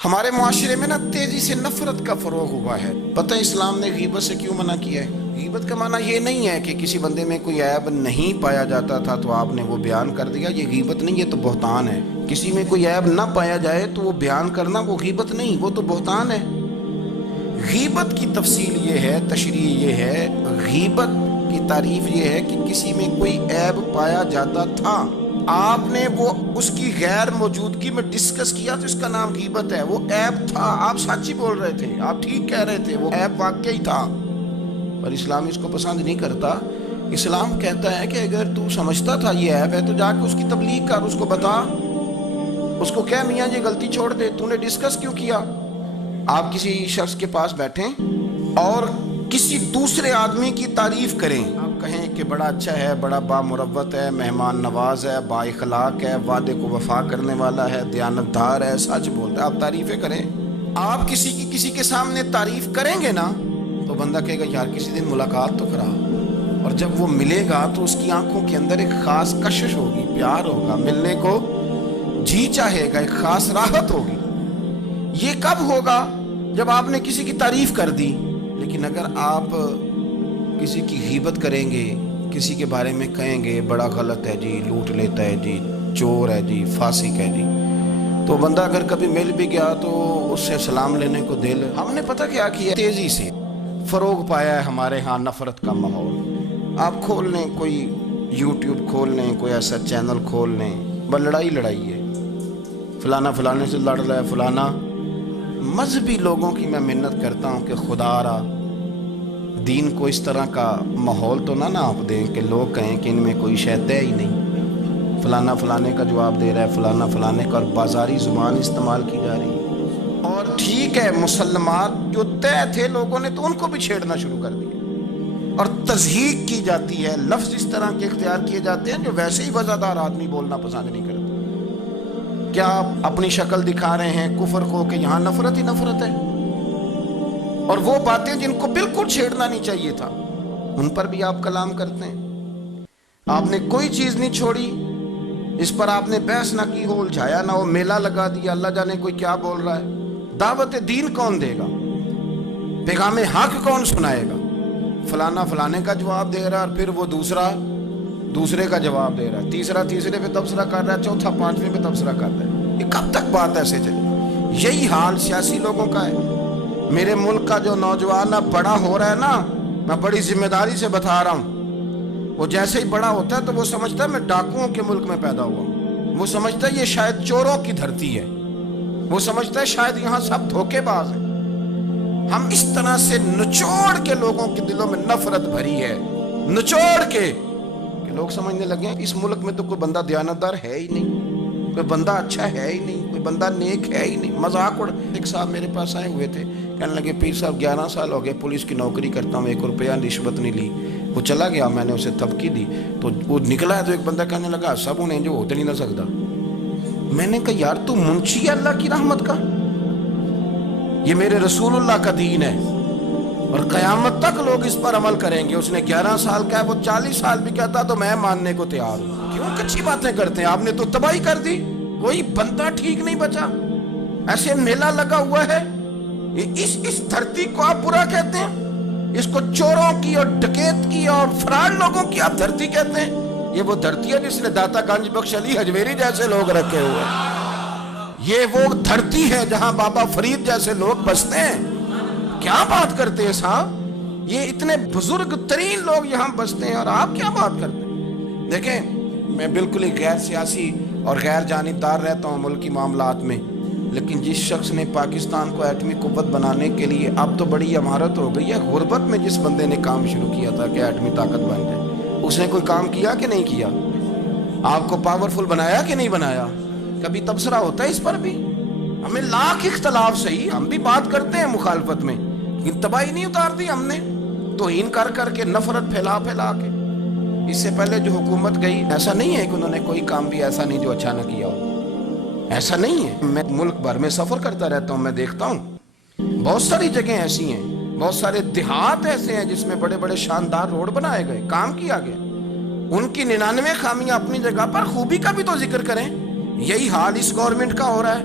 ہمارے معاشرے میں نا تیزی سے نفرت کا فروغ ہوا ہے۔ پتہ ہے اسلام نے غیبت سے کیوں منع کیا ہے؟ غیبت کا معنی یہ نہیں ہے کہ کسی بندے میں کوئی عیب نہیں پایا جاتا تھا تو آپ نے وہ بیان کر دیا، یہ غیبت نہیں، یہ تو بہتان ہے۔ کسی میں کوئی عیب نہ پایا جائے تو وہ بیان کرنا وہ غیبت نہیں، وہ تو بہتان ہے۔ غیبت کی تفصیل یہ ہے، تشریح یہ ہے، غیبت کی تعریف یہ ہے کہ کسی میں کوئی عیب پایا جاتا تھا، آپ نے وہ اس کی غیر موجودگی میں ڈسکس کیا تو اس کا نام غیبت ہے۔ وہ عیب تھا، آپ سچ ہی بول رہے تھے، آپ ٹھیک کہہ رہے تھے، وہ عیب واقعی تھا، پر اسلام اس کو پسند نہیں کرتا۔ اسلام کہتا ہے کہ اگر تو سمجھتا تھا یہ عیب ہے تو جا کے اس کی تبلیغ کر، اس کو بتا، اس کو کہہ میاں یہ غلطی چھوڑ دے، تو نے ڈسکس کیوں کیا؟ آپ کسی شخص کے پاس بیٹھیں اور کسی دوسرے آدمی کی تعریف کریں، آپ کہیں کہ بڑا اچھا ہے، بڑا بامروت ہے، مہمان نواز ہے، با اخلاق ہے، وعدے کو وفا کرنے والا ہے، دیانتدار ہے، سچ بولتا ہے، آپ تعریفیں کریں۔ آپ کسی کے سامنے تعریف کریں گے نا تو بندہ کہے گا یار کسی دن ملاقات تو کرا، اور جب وہ ملے گا تو اس کی آنکھوں کے اندر ایک خاص کشش ہوگی، پیار ہوگا، ملنے کو جی چاہے گا، ایک خاص راحت ہوگی۔ یہ کب ہوگا؟ جب آپ نے کسی کی تعریف کر دی۔ لیکن اگر آپ کسی کی غیبت کریں گے، کسی کے بارے میں کہیں گے بڑا غلط ہے جی، لوٹ لیتا ہے جی، چور ہے جی، فاسق ہے جی، تو بندہ اگر کبھی مل بھی گیا تو اس سے سلام لینے کو دل، ہم نے پتہ کیا کیا، تیزی سے فروغ پایا ہے ہمارے ہاں نفرت کا ماحول۔ آپ کھول لیں، کوئی یوٹیوب کھول لیں، کوئی ایسا چینل کھول لیں، بس لڑائی ہے، فلانا فلانے سے لڑ رہا ہے، فلانا۔ مذہبی لوگوں کی میں منت کرتا ہوں کہ خدا را دین کو اس طرح کا ماحول تو نہ آپ دیں کہ لوگ کہیں کہ ان میں کوئی شے ہی نہیں، فلانا فلانے کا جواب دے رہا ہے، فلانا فلانے کا، اور بازاری زبان استعمال کی جا رہی ہے۔ اور ٹھیک ہے، مسلمات جو طے تھے لوگوں نے تو ان کو بھی چھیڑنا شروع کر دیا، اور تضحیق کی جاتی ہے، لفظ اس طرح کے اختیار کیے جاتے ہیں جو ویسے ہی وزادار آدمی بولنا پسند نہیں کرتے۔ کیا آپ اپنی شکل دکھا رہے ہیں کفر کو کہ یہاں نفرت ہی نفرت ہے، اور وہ باتیں جن کو بالکل چھیڑنا نہیں چاہیے تھا ان پر بھی آپ کلام کرتے ہیں۔ آپ نے کوئی چیز نہیں چھوڑی، اس پر آپ نے بحث نہ کی ہو، الجھایا نہ ہو، میلہ لگا دیا، اللہ جانے کوئی کیا بول رہا ہے۔ دعوت دین کون دے گا؟ پیغام حق کون سنائے گا؟ فلانا فلانے کا جواب دے رہا ہے، اور پھر وہ دوسرے کا جواب دے رہا ہے، تیسرا تیسرے پہ تبصرہ کر رہا ہے، چوتھا پانچویں پہ تبصرہ کر رہا ہے۔ یہ کب تک بات ایسے چلے؟ یہی حال سیاسی لوگوں کا ہے۔ میرے ملک کا جو نوجوان اب بڑا ہو رہا ہے نا، میں بڑی ذمہ داری سے بتا رہا ہوں، وہ جیسے ہی بڑا ہوتا ہے تو وہ سمجھتا ہے میں ڈاکوؤں کے ملک میں پیدا ہوا ہوں، وہ سمجھتا ہے یہ شاید چوروں کی دھرتی ہے، وہ سمجھتا ہے شاید یہاں سب دھوکے باز ہیں۔ ہم اس طرح سے نچوڑ کے لوگوں کے دلوں میں نفرت بھری ہے، نچوڑ کے کہ لوگ سمجھنے لگے ہیں اس ملک میں تو کوئی بندہ دیانتدار ہے ہی نہیں، کوئی بندہ اچھا ہے ہی نہیں، کوئی بندہ نیک ہے ہی نہیں۔ مذاق اڑ، ایک صاحب میرے پاس آئے ہوئے تھے، کہنے لگے پیر صاحب 11 سال ہو گئے پولیس کی نوکری کرتا ہوں، 1 روپیہ رشوت نہیں لی۔ وہ چلا گیا، میں نے اسے تھپکی دی تو وہ نکلا ہے، تو ایک بندہ کہنے لگا سب انہیں جو ہوتے نہیں نہ سکتا۔ میں نے کہا یار تو منشی ہے اللہ کی رحمت کا، یہ میرے رسول اللہ کا دین ہے اور قیامت تک لوگ اس پر عمل کریں گے۔ اس نے 11 سال کا ہے، وہ 40 سال بھی کہتا تو میں ماننے کو تیار ہوں۔ کیوں کچھی باتیں کرتے ہیں؟ آپ نے تو تباہی کر دی، کوئی بندہ ٹھیک نہیں بچا۔ ایسے میلہ لگا ہوا ہے، اس دھرتی کو آپ برا کہتے ہیں، اس کو چوروں کی اور ڈکیت کی اور فراڈ لوگوں کی آپ دھرتی کہتے ہیں۔ یہ وہ دھرتی ہے جس نے داتا گنج بخش علی حجویری جیسے لوگ رکھے ہوئے ہیں، یہ وہ دھرتی ہے جہاں بابا فرید جیسے لوگ بستے ہیں۔ کیا بات کرتے ہیں صاحب، یہ اتنے بزرگ ترین لوگ یہاں بستے ہیں اور آپ کیا بات کرتے ہیں؟ دیکھیں، میں بالکل ہی غیر سیاسی اور غیر جانبدار رہتا ہوں ملکی معاملات میں، لیکن جس شخص نے پاکستان کو ایٹمی قوت بنانے کے لیے، اب تو بڑی عمارت ہو گئی ہے، غربت میں جس بندے نے کام شروع کیا تھا کہ ایٹمی طاقت بن جائے، اس نے کوئی کام کیا کہ نہیں کیا؟ آپ کو پاورفل بنایا کہ نہیں بنایا؟ کبھی تبصرہ ہوتا ہے اس پر بھی؟ ہمیں لاکھ اختلاف صحیح، ہم بھی بات کرتے ہیں مخالفت میں، لیکن تباہی نہیں اتار دی ہم نے، توہین کر کے، نفرت پھیلا کے۔ اس سے پہلے جو حکومت گئی، ایسا نہیں ہے کہ انہوں نے کوئی کام بھی ایسا نہیں جو اچھا نہ کیا ہو، ایسا نہیں ہے۔ میں ملک بھر میں سفر کرتا رہتا ہوں، میں دیکھتا ہوں بہت ساری جگہیں ایسی ہیں، بہت سارے دیہات ایسے ہیں جس میں بڑے بڑے شاندار روڈ بنائے گئے، کام کیا گیا۔ ان کی 99 خامیاں اپنی جگہ پر، خوبی کا بھی تو ذکر کریں۔ یہی حال اس گورنمنٹ کا ہو رہا ہے،